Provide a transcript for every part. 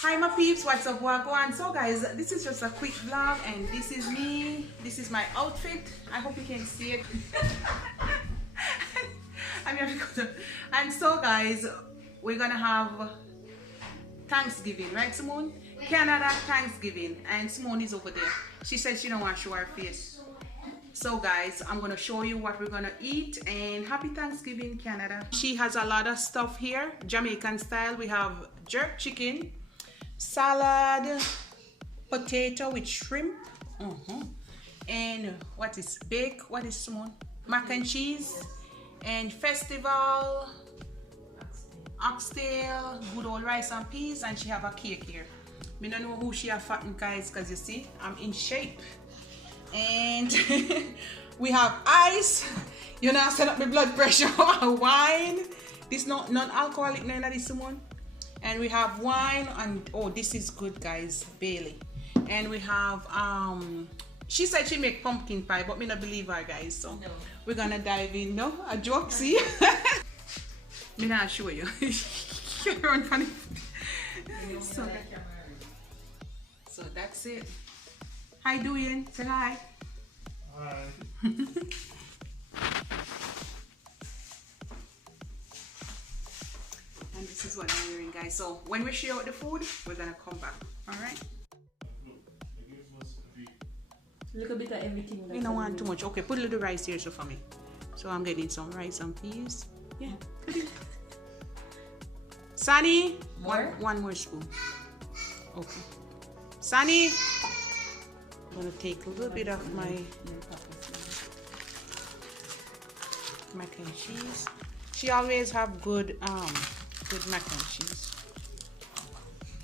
Hi my peeps, what's up, wagwan? So guys, this is just a quick vlog and this is me. This is my outfit. I hope you can see it. And so guys, we're gonna have Thanksgiving, right Simone? Canada Thanksgiving, and Simone is over there. She said she don't want to show her face. So guys, I'm gonna show you what we're gonna eat, and happy Thanksgiving, Canada. She has a lot of stuff here, Jamaican style. We have jerk chicken, salad, potato with shrimp, and what is baked? What is Simone? Mac and cheese, and festival, oxtail, good old rice and peas, and she have a cake here. I don't know who she have fattened, guys, because you see I'm in shape. And we have ice, you know, set up my blood pressure. Wine, this not non-alcoholic, none of this, Simone. And we have wine, and oh, this is good, guys, Bailey. And we have she said she make pumpkin pie, but me not believe her, guys. So no. We're gonna dive in. No, a joke, see. Me not show you. You're on funny. So that's it. Hi, Duyan. Say hi. Hi. And this is what I'm wearing, guys. So when we share out the food, we're gonna come back. All right. A little bit of everything. You don't want too much. Okay, put a little rice here so for me. So I'm getting some rice and peas. Yeah. Sunny, one more spoon. Okay. Sunny, I'm gonna take a little bit of my mac and cheese. She always have good mac and cheese.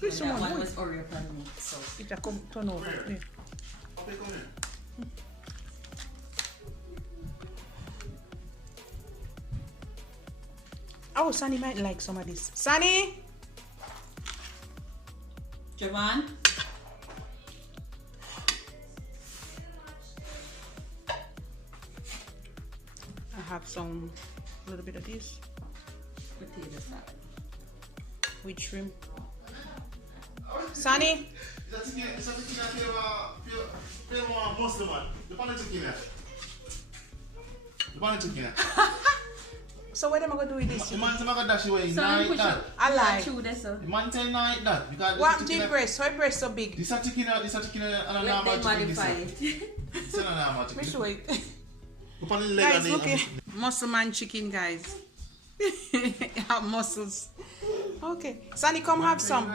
That one was Oreo for me, so it a come turn over. Yeah. Oh, Sunny might like some of this. Sunny! Javon? I have some, a little bit of this. Potato salad. With shrimp. Sunny? So what am I going to do with this? The man gonna dash away I like. The man tell night that because what big breast? Why breast so big? This a chicken and a normal chicken. This a normal chicken. Which way? Guys, look at muscle man chicken, guys. Have muscles. Okay, Sunny, come have some.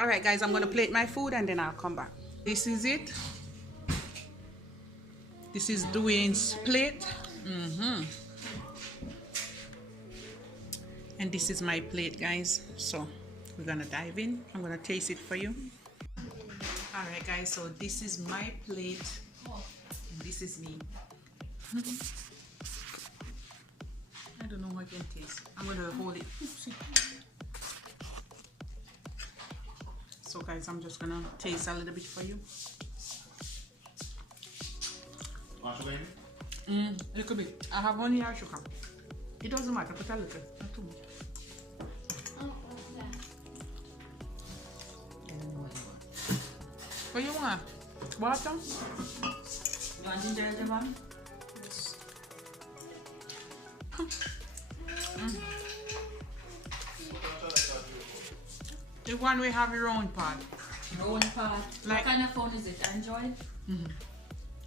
All right, guys, I'm gonna plate my food and then I'll come back. This is it. This is Dwayne's plate. And this is my plate, guys. So we're gonna dive in. I'm gonna taste it for you. All right, guys. So this is my plate, and this is me. I don't know how I can taste. I'm gonna hold it. So guys, I'm just gonna taste a little bit for you. A little bit. I have only our sugar. It doesn't matter, put a little, not too much. What do you want? Water? You want ginger, Javon? Yes. The one we have your own part. Your own part. Like, what kind of phone is it? Android?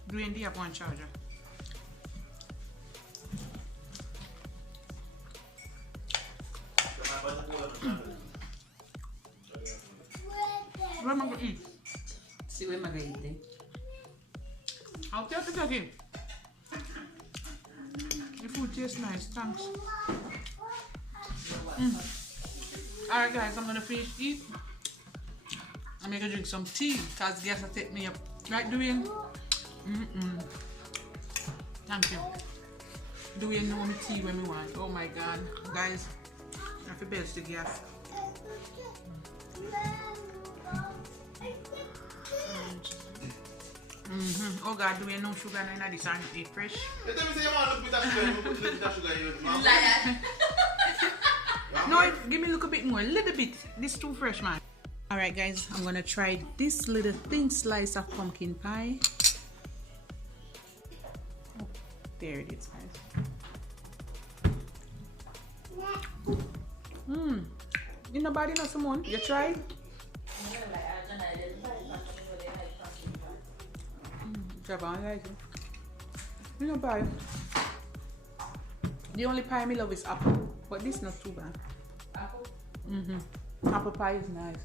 Do you have one charger? What am I going to eat? See where I'm going to eat then. I'll take it again. The food tastes nice, thanks. Alright guys, I'm going to finish eat. I'm going to drink some tea because gas will take me up. Right, Dwayne? Thank you. Dwayne know me tea when we want. Oh my god. Guys, I have to best the gas. Oh God, do we no sugar in this and eat fresh? You tell me say you want to put a bit of sugar here. Liar. No, give me a little bit more, a little bit. This is too fresh, man. All right. Alright guys, I'm gonna try this little thin slice of pumpkin pie. Oh, there it is, guys. You nobody know someone? You tried? You know pie. The only pie I love is apple, but this not too bad. Apple? Apple pie is nice.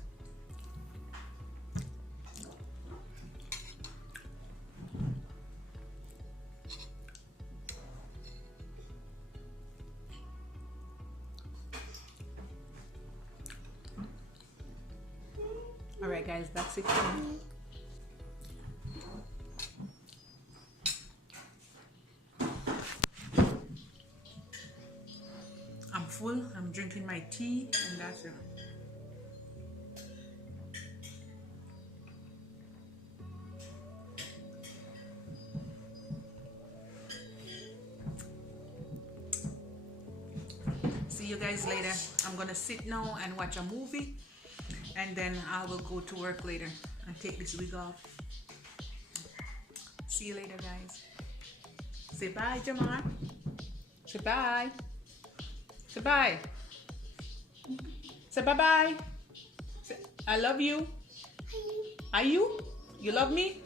Alright guys, that's it for me. I'm full, I'm drinking my tea, and that's it. See you guys later. I'm gonna sit now and watch a movie, and then I will go to work later and take this week off. See you later, guys. Say bye, Jamar. Say bye. Say bye. Say bye-bye. Say, I love you. Are you? You love me?